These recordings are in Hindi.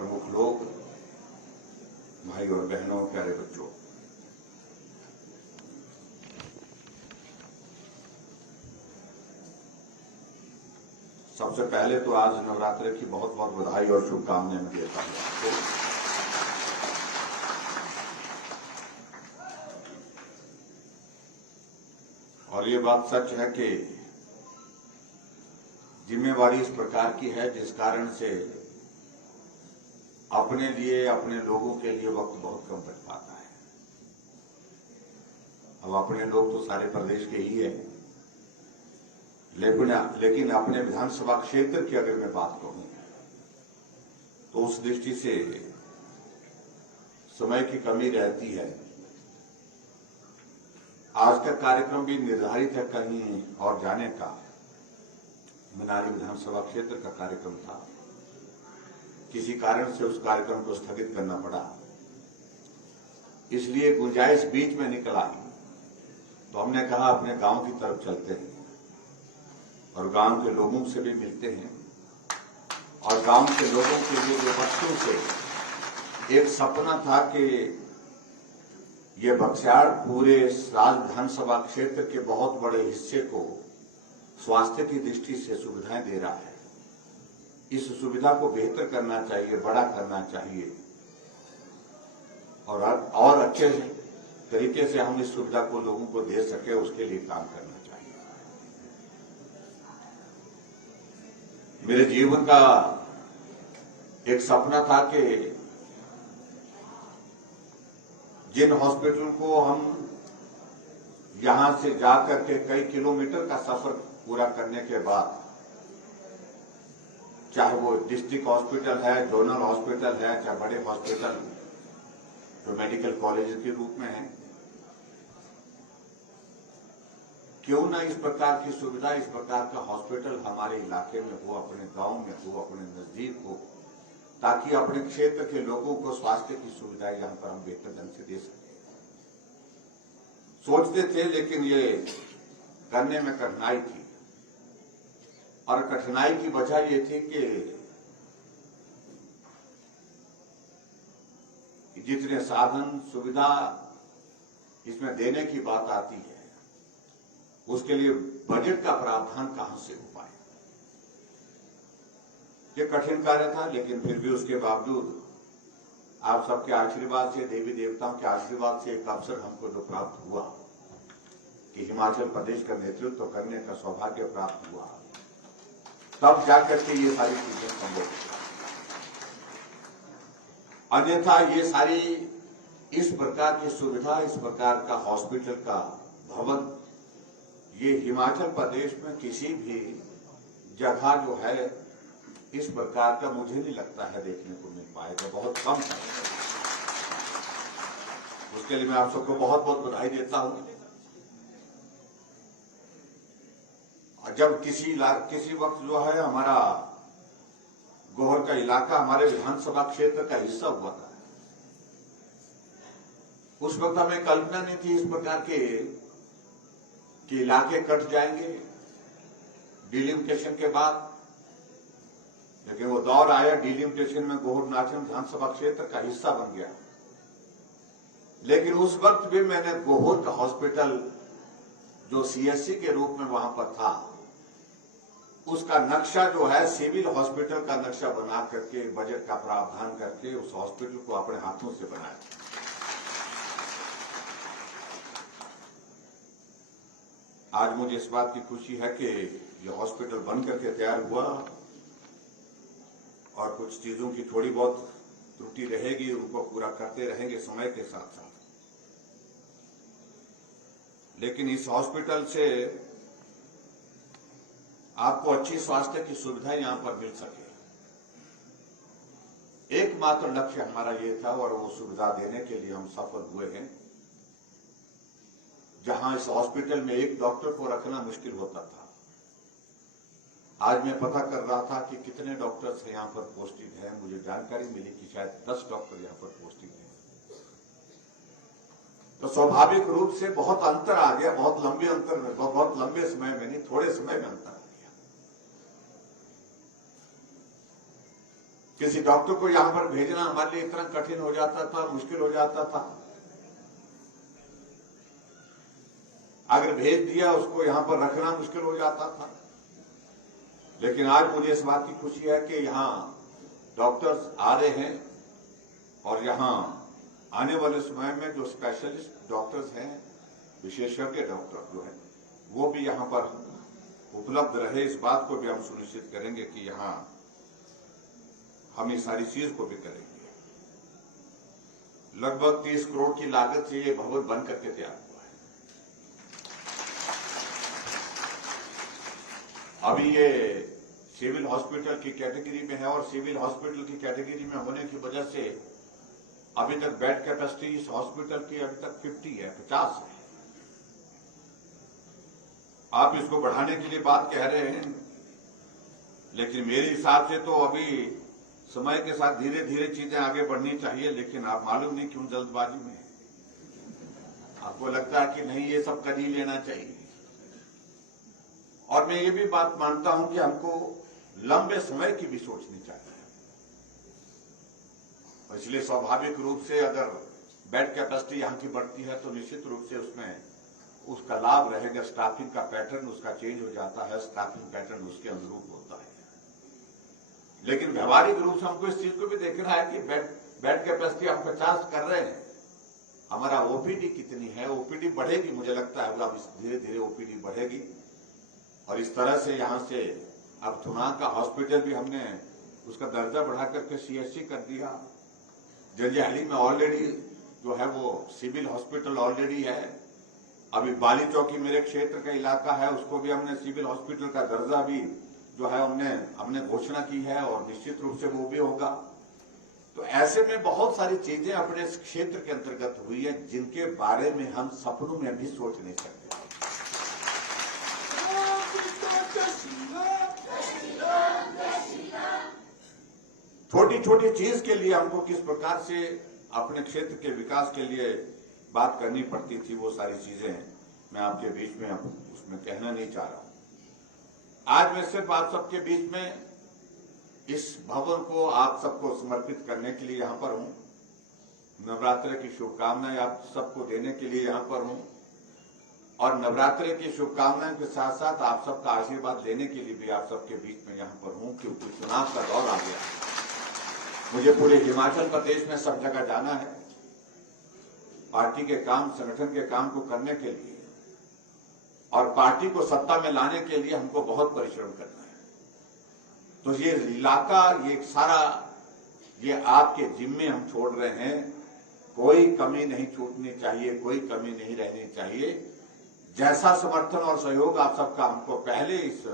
प्रमुख लोग, भाई और बहनों, प्यारे बच्चों, सबसे पहले तो आज नवरात्र की बहुत बहुत बधाई और शुभकामनाएं मैं देता हूं आपको। और ये बात सच है कि जिम्मेवारी इस प्रकार की है जिस कारण से अपने लिए, अपने लोगों के लिए वक्त बहुत कम बच पाता है। अब अपने लोग तो सारे प्रदेश के ही है, लेकिन अपने विधानसभा क्षेत्र की अगर मैं बात करूं तो उस दृष्टि से समय की कमी रहती है। आज का कार्यक्रम भी निर्धारित है कहीं और जाने का, मनाली विधानसभा क्षेत्र का कार्यक्रम था। किसी कारण से उस कार्यक्रम को स्थगित करना पड़ा, इसलिए गुंजाइश बीच में निकल आई तो हमने कहा अपने गांव की तरफ चलते हैं और गांव के लोगों से भी मिलते हैं। और गांव के लोगों के लिए जो बच्चों से एक सपना था कि ये बक्सियाड़ पूरे राज विधानसभा क्षेत्र के बहुत बड़े हिस्से को स्वास्थ्य की दृष्टि से सुविधाएं दे रहा है, इस सुविधा को बेहतर करना चाहिए, बड़ा करना चाहिए और अच्छे तरीके से हम इस सुविधा को लोगों को दे सके, उसके लिए काम करना चाहिए। मेरे जीवन का एक सपना था कि जिन हॉस्पिटल को हम यहां से जाकर के कई किलोमीटर का सफर पूरा करने के बाद, चाहे वो डिस्ट्रिक्ट हॉस्पिटल है, जोनल हॉस्पिटल है, चाहे बड़े हॉस्पिटल जो मेडिकल कॉलेज के रूप में है, क्यों ना इस प्रकार की सुविधा, इस प्रकार का हॉस्पिटल हमारे इलाके में हो, अपने गांव में हो, अपने नजदीक हो, ताकि अपने क्षेत्र के लोगों को स्वास्थ्य की सुविधाएं यहां पर हम बेहतर ढंग से दे सकें। सोचते थे, लेकिन ये करने में कठिनाई थी। और कठिनाई की वजह ये थी कि जितने साधन सुविधा इसमें देने की बात आती है, उसके लिए बजट का प्रावधान कहां से हो पाए। ये कठिन कार्य था, लेकिन फिर भी उसके बावजूद आप सबके आशीर्वाद से, देवी देवताओं के आशीर्वाद से एक अवसर हमको जो प्राप्त हुआ कि हिमाचल प्रदेश का नेतृत्व करने का सौभाग्य प्राप्त हुआ, तब जाकर के ये सारी चीजें संभव हो। अन्यथा ये सारी इस प्रकार की सुविधा, इस प्रकार का हॉस्पिटल का भवन, ये हिमाचल प्रदेश में किसी भी जगह जो है इस प्रकार का मुझे नहीं लगता है देखने को मिल पाएगा, बहुत कम है। उसके लिए मैं आप सबको बहुत बहुत बधाई देता हूं। जब किसी वक्त जो है हमारा गोहर का इलाका हमारे विधानसभा क्षेत्र का हिस्सा हुआ था, उस वक्त हमें कल्पना नहीं थी इस प्रकार के कि इलाके कट जाएंगे डिलिमिटेशन के बाद। लेकिन वो दौर आया, डिलिमिटेशन में गोहर नाचन विधानसभा क्षेत्र का हिस्सा बन गया। लेकिन उस वक्त भी मैंने गोहर का हॉस्पिटल जो सीएससी के रूप में वहां पर था, उसका नक्शा जो है सिविल हॉस्पिटल का नक्शा बना करके, बजट का प्रावधान करके उस हॉस्पिटल को अपने हाथों से बनाया। आज मुझे इस बात की खुशी है कि यह हॉस्पिटल बन करके तैयार हुआ और कुछ चीजों की थोड़ी बहुत त्रुटि रहेगी, उनको पूरा करते रहेंगे समय के साथ साथ। लेकिन इस हॉस्पिटल से आपको अच्छी स्वास्थ्य की सुविधा यहां पर मिल सके, एकमात्र लक्ष्य हमारा ये था और वो सुविधा देने के लिए हम सफल हुए हैं। जहां इस हॉस्पिटल में एक डॉक्टर को रखना मुश्किल होता था, आज मैं पता कर रहा था कि कितने डॉक्टर्स यहां पर पोस्टिंग हैं। मुझे जानकारी मिली कि शायद 10 डॉक्टर यहां पर पोस्टिंग हैं। तो स्वाभाविक रूप से बहुत अंतर आ गया, बहुत लंबे अंतर में, बहुत लंबे समय में नहीं, थोड़े समय में अंतर आ गया। किसी डॉक्टर को यहां पर भेजना हमारे लिए इतना कठिन हो जाता था, मुश्किल हो जाता था। अगर भेज दिया उसको यहां पर रखना मुश्किल हो जाता था। लेकिन आज मुझे इस बात की खुशी है कि यहां डॉक्टर्स आ रहे हैं और यहां आने वाले समय में जो स्पेशलिस्ट डॉक्टर्स हैं, विशेषज्ञ डॉक्टर जो है, वो भी यहां पर उपलब्ध रहे। इस बात को भी हम सुनिश्चित करेंगे कि यहां हम इस सारी चीज को भी करेंगे। लगभग 30 करोड़ की लागत से ये भवन बन करके तैयार हुआ है। अभी ये सिविल हॉस्पिटल की कैटेगरी में है और सिविल हॉस्पिटल की कैटेगरी में होने की वजह से अभी तक बेड कैपेसिटी इस हॉस्पिटल की अभी तक 50 है, 50 है। आप इसको बढ़ाने के लिए बात कह रहे हैं, लेकिन मेरे हिसाब से तो अभी समय के साथ धीरे धीरे चीजें आगे बढ़नी चाहिए। लेकिन आप मालूम नहीं क्यों जल्दबाजी में है। आपको लगता है कि नहीं ये सब कर ही लेना चाहिए। और मैं ये भी बात मानता हूं कि हमको लंबे समय की भी सोचनी चाहिए। इसलिए स्वाभाविक रूप से अगर बेड कैपेसिटी यहां की बढ़ती है तो निश्चित रूप से उसमें उसका लाभ रहेगा। स्टाफिंग का पैटर्न उसका चेंज हो जाता है, स्टाफिंग पैटर्न उसके अनुरूप होता है। लेकिन व्यवहारिक रूप से हमको इस चीज को भी देखना है कि बेड कैपेसिटी हम 50 कर रहे हैं, हमारा ओपीडी कितनी है। ओपीडी बढ़ेगी, मुझे लगता है अब धीरे धीरे ओपीडी बढ़ेगी। और इस तरह से यहां से अब थुनाग का हॉस्पिटल भी हमने उसका दर्जा बढ़ा करके सीएचसी कर दिया। जंजैहली में ऑलरेडी जो है वो सिविल हॉस्पिटल ऑलरेडी है। अभी बाली चौकी मेरे क्षेत्र का इलाका है, उसको भी हमने सिविल हॉस्पिटल का दर्जा भी जो है हमने घोषणा की है और निश्चित रूप से वो भी होगा। तो ऐसे में बहुत सारी चीजें अपने क्षेत्र के अंतर्गत हुई है जिनके बारे में हम सपनों में भी सोच नहीं सकते। छोटी छोटी चीज के लिए हमको किस प्रकार से अपने क्षेत्र के विकास के लिए बात करनी पड़ती थी, वो सारी चीजें मैं आपके बीच में उसमें कहना नहीं चाह रहा हूं। आज मैं सिर्फ आप सबके बीच में इस भवन को आप सबको समर्पित करने के लिए यहां पर हूं। नवरात्र की शुभकामनाएं आप सबको देने के लिए यहां पर हूं और नवरात्र की शुभकामनाओं के साथ साथ आप सबका आशीर्वाद लेने के लिए भी आप सबके बीच में यहां पर हूं, क्योंकि चुनाव का दौर आ गया। मुझे पूरे हिमाचल प्रदेश में सब जगह जाना है पार्टी के काम, संगठन के काम को करने के लिए, और पार्टी को सत्ता में लाने के लिए हमको बहुत परिश्रम करना है। तो ये इलाका, ये सारा, ये आपके जिम्मे हम छोड़ रहे हैं। कोई कमी नहीं छूटनी चाहिए, कोई कमी नहीं रहनी चाहिए। जैसा समर्थन और सहयोग आप सबका हमको पहले इस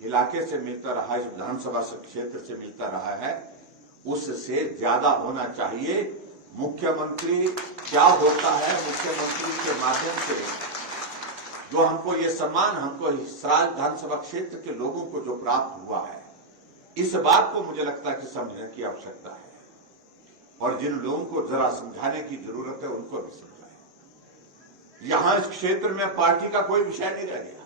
इलाके से मिलता रहा, इस विधानसभा क्षेत्र से मिलता रहा है, उससे ज्यादा होना चाहिए। मुख्यमंत्री क्या होता है, मुख्यमंत्री के माध्यम से जो हमको ये सम्मान, हमको सराज विधानसभा क्षेत्र के लोगों को जो प्राप्त हुआ है, इस बात को मुझे लगता है कि समझने की आवश्यकता है। और जिन लोगों को जरा समझाने की जरूरत है उनको भी समझाएं। यहां इस क्षेत्र में पार्टी का कोई विषय नहीं रह गया।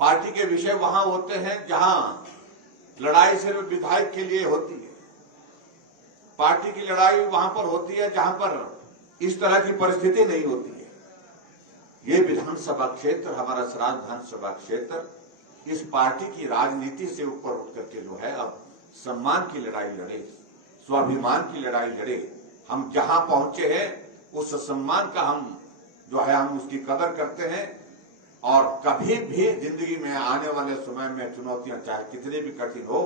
पार्टी के विषय वहां होते हैं जहां लड़ाई सिर्फ विधायक के लिए होती है। पार्टी की लड़ाई वहां पर होती है जहां पर इस तरह की परिस्थिति नहीं होती है। ये विधानसभा क्षेत्र, हमारा सराज विधानसभा क्षेत्र, इस पार्टी की राजनीति से ऊपर उठ करके जो है अब सम्मान की लड़ाई लड़े, स्वाभिमान की लड़ाई लड़े। हम जहां पहुंचे हैं उस सम्मान का हम जो है हम उसकी कदर करते हैं। और कभी भी जिंदगी में आने वाले समय में चुनौतियां चाहे कितनी भी कठिन हो,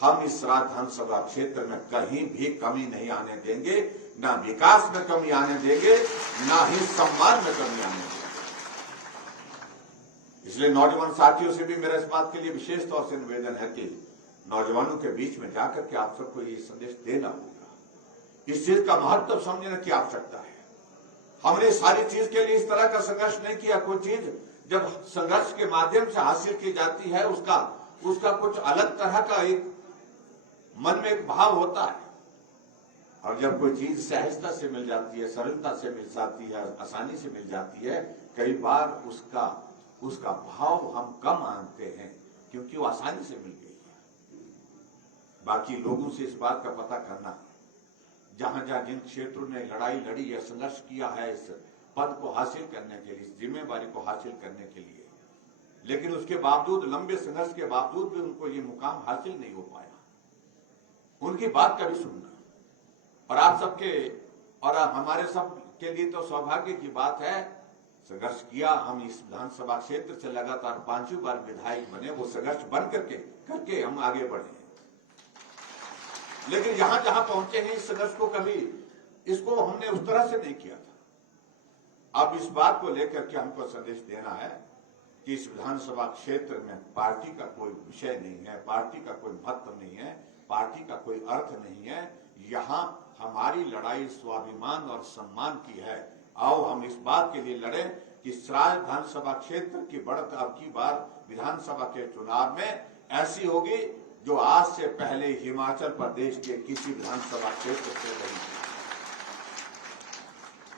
हम इस विधानसभा क्षेत्र में कहीं भी कमी नहीं आने देंगे। ना विकास में कमी आने देंगे, ना ही सम्मान में कमी आने देंगे। इसलिए नौजवान साथियों से भी मेरा इस बात के लिए विशेष तौर से निवेदन है कि नौजवानों के बीच में जाकर के आप सबको ये संदेश देना होगा। इस चीज का महत्व समझने की आवश्यकता है। हमने सारी चीज के लिए इस तरह का संघर्ष नहीं किया। कोई चीज जब संघर्ष के माध्यम से हासिल की जाती है, उसका कुछ अलग तरह का एक मन में एक भाव होता है। और जब कोई चीज सहजता से मिल जाती है, सरलता से मिल जाती है, आसानी से मिल जाती है, कई बार उसका भाव हम कम मानते हैं क्योंकि वो आसानी से मिल गई है। बाकी लोगों से इस बात का पता करना, जहां जहां जिन क्षेत्रों में लड़ाई लड़ी या संघर्ष किया है इस पद को हासिल करने के लिए, इस जिम्मेवारी को हासिल करने के लिए, लेकिन उसके बावजूद, लंबे संघर्ष के बावजूद भी उनको ये मुकाम हासिल नहीं हो पाया, उनकी बात का भी सुनना। और आप सबके और हमारे सब के लिए तो सौभाग्य की बात है, संघर्ष किया, हम इस विधानसभा क्षेत्र से लगातार 5वीं बार विधायक बने, वो संघर्ष बन करके हम आगे बढ़े। लेकिन जहां जहां पहुंचे हैं, इस संघर्ष को कभी इसको हमने उस तरह से नहीं किया था। अब इस बात को लेकर के हमको संदेश देना है कि इस विधानसभा क्षेत्र में पार्टी का कोई विषय नहीं है, पार्टी का कोई महत्व नहीं है, पार्टी का कोई अर्थ नहीं है। यहां हमारी लड़ाई स्वाभिमान और सम्मान की है। आओ हम इस बात के लिए लड़ें कि सराय विधानसभा क्षेत्र की बढ़त अब की बार विधानसभा के चुनाव में ऐसी होगी जो आज से पहले हिमाचल प्रदेश के किसी विधानसभा क्षेत्र से नहीं।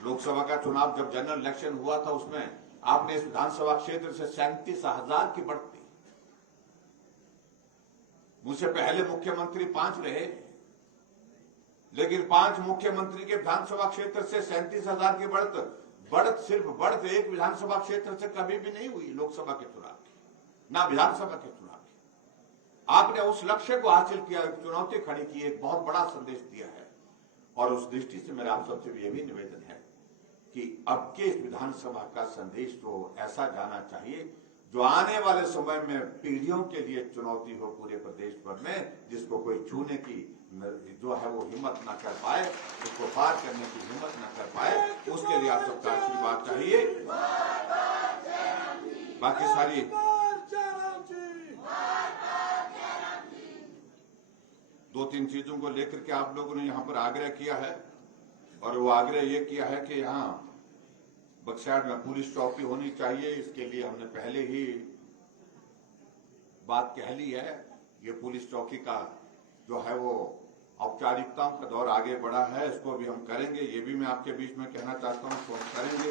लोकसभा का चुनाव जब जनरल इलेक्शन हुआ था, उसमें आपने इस विधानसभा क्षेत्र से 37,000 की बढ़ती। मुझसे पहले मुख्यमंत्री 5 रहे, लेकिन 5 मुख्यमंत्री के विधानसभा क्षेत्र से 37,000 की बढ़त सिर्फ बढ़त एक विधानसभा क्षेत्र से कभी भी नहीं हुई, लोकसभा के चुनाव की, ना विधानसभा के चुनाव की। आपने उस लक्ष्य को हासिल किया, चुनौती खड़ी की, एक बहुत बड़ा संदेश दिया है। और उस दृष्टि से मेरा आप सबसे यह भी निवेदन है कि अब के इस विधानसभा का संदेश तो ऐसा जाना चाहिए जो आने वाले समय में पीढ़ियों के लिए चुनौती हो पूरे प्रदेश भर में, जिसको कोई छूने की जो है वो हिम्मत ना कर पाए, उसको पार करने की हिम्मत ना कर पाए। उसके लिए आप सबका आशीर्वाद चाहिए। बाकी सारी दो तीन चीजों को लेकर के आप लोगों ने यहाँ पर आग्रह किया है, और वो आग्रह ये किया है कि यहाँ बक्सर में पुलिस चौकी होनी चाहिए। इसके लिए हमने पहले ही बात कह ली है। ये पुलिस चौकी का जो है वो औपचारिकताओं का दौर आगे बढ़ा है, इसको भी हम करेंगे। ये भी मैं आपके बीच में कहना चाहता हूँ, इसको हम करेंगे।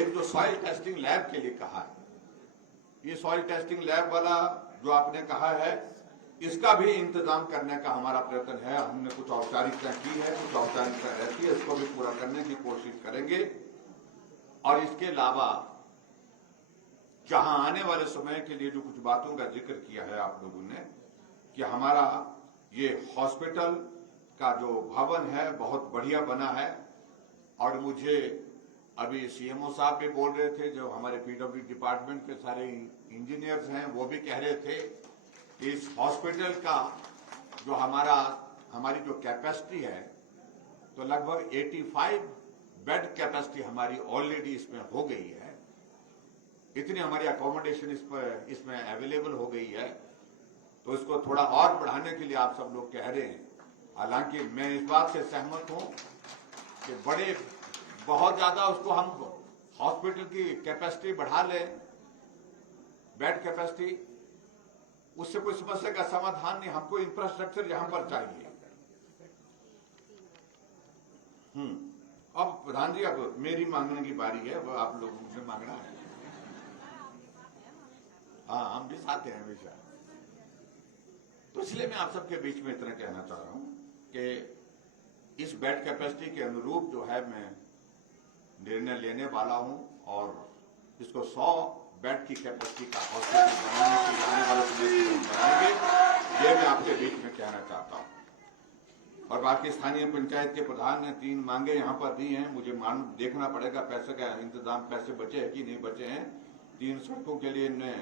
एक जो सॉइल टेस्टिंग लैब के लिए कहा है, ये सॉइल टेस्टिंग लैब वाला जो आपने कहा है, इसका भी इंतजाम करने का हमारा प्रयत्न है। हमने कुछ औपचारिकता की है, कुछ औपचारिकता रहती है, इसको भी पूरा करने की कोशिश करेंगे। और इसके अलावा जहां आने वाले समय के लिए जो कुछ बातों का जिक्र किया है आप लोगों ने, कि हमारा ये हॉस्पिटल का जो भवन है बहुत बढ़िया बना है। और मुझे अभी सीएमओ साहब भी बोल रहे थे, जो हमारे पीडब्ल्यू डिपार्टमेंट के सारे इंजीनियर्स हैं, वो भी कह रहे थे इस हॉस्पिटल का जो हमारी जो कैपेसिटी है, तो लगभग 85 बेड कैपेसिटी हमारी ऑलरेडी इसमें हो गई है। इतनी हमारी अकोमोडेशन इसमें अवेलेबल हो गई है। तो इसको थोड़ा और बढ़ाने के लिए आप सब लोग कह रहे हैं। हालांकि मैं इस बात से सहमत हूं कि बहुत ज्यादा उसको हम हॉस्पिटल की कैपेसिटी बढ़ा लें, बेड कैपेसिटी, उससे कोई समस्या का समाधान नहीं। हमको इंफ्रास्ट्रक्चर यहां पर चाहिए। अब प्रधान जी, अब मेरी मांगने की बारी है, वो आप लोगों से मांगना है। हाँ, हम भी साथ हैं हमेशा। तो इसलिए मैं आप सबके बीच में इतना कहना चाह रहा हूं कि इस बेड कैपेसिटी के अनुरूप जो है मैं निर्णय लेने वाला हूं, और इसको 100 बेड की कैपेसिटी का हॉस्पिटल बनाने के लिए आने वाले समय में बनाएंगे। ये मैं आपके बीच में कहना चाहता हूं। और बाकी स्थानीय पंचायत के प्रधान ने 3 मांगे यहाँ पर दी हैं। मुझे देखना पड़ेगा पैसे का इंतजाम, पैसे बचे हैं कि नहीं बचे हैं। 3 सड़कों के लिए इन्होंने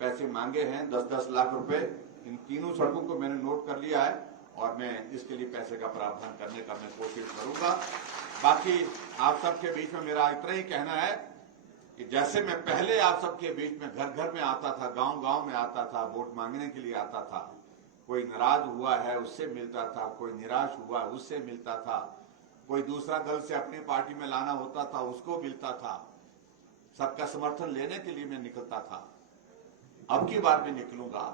पैसे मांगे हैं, 10-10 लाख रुपए। इन तीनों सड़कों को मैंने नोट कर लिया है, और मैं इसके लिए पैसे का प्रावधान करने का मैं कोशिश करूंगा। बाकी आप सबके बीच में मेरा इतना ही कहना है कि जैसे मैं पहले आप सबके बीच में घर घर में आता था, गांव गांव में आता था, वोट मांगने के लिए आता था, कोई नाराज हुआ है उससे मिलता था, कोई निराश हुआ उससे मिलता था, कोई दूसरा दल से अपनी पार्टी में लाना होता था उसको मिलता था, सबका समर्थन लेने के लिए मैं निकलता था। अब की बार भी निकलूंगा,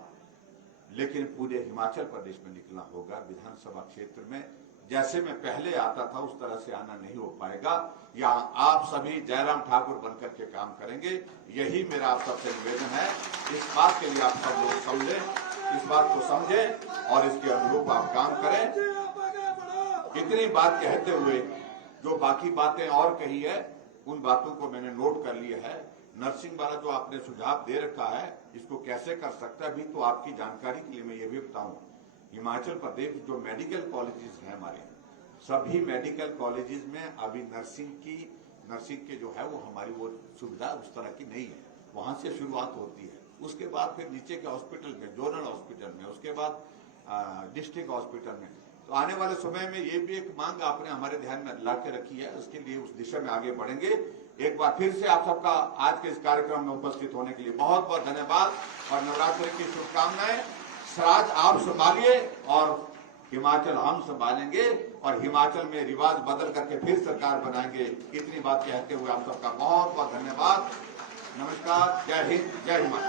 लेकिन पूरे हिमाचल प्रदेश में निकलना होगा। विधानसभा क्षेत्र में जैसे मैं पहले आता था उस तरह से आना नहीं हो पाएगा। यहाँ आप सभी जयराम ठाकुर बनकर के काम करेंगे, यही मेरा आप सबसे निवेदन है। इस बात के लिए आप सब लोग समझें इस बात को समझें और इसके अनुरूप आप काम करें। इतनी बात कहते हुए जो बाकी बातें और कही है उन बातों को मैंने नोट कर लिया है। नर्सिंग वाला जो आपने सुझाव दे रखा है इसको कैसे कर सकता है, अभी तो आपकी जानकारी के लिए मैं ये भी बताऊं, हिमाचल प्रदेश जो मेडिकल कॉलेजेस हैं हमारे, सभी मेडिकल कॉलेजेस में अभी नर्सिंग के जो है वो हमारी वो सुविधा उस तरह की नहीं है। वहां से शुरुआत होती है, उसके बाद फिर नीचे के हॉस्पिटल में, जोनल हॉस्पिटल में, उसके बाद डिस्ट्रिक्ट हॉस्पिटल में। तो आने वाले समय में ये भी एक मांग आपने हमारे ध्यान में ला के रखी है, उसके लिए उस दिशा में आगे बढ़ेंगे। एक बार फिर से आप सबका आज के इस कार्यक्रम में उपस्थित होने के लिए बहुत बहुत धन्यवाद और नवरात्रि की शुभकामनाएं। स्वराज आप संभालिए और हिमाचल हम संभालेंगे और हिमाचल में रिवाज बदल करके फिर सरकार बनाएंगे। इतनी बात कहते हुए आप सबका बहुत बहुत धन्यवाद। नमस्कार, जय हिंद, जय हिमाचल।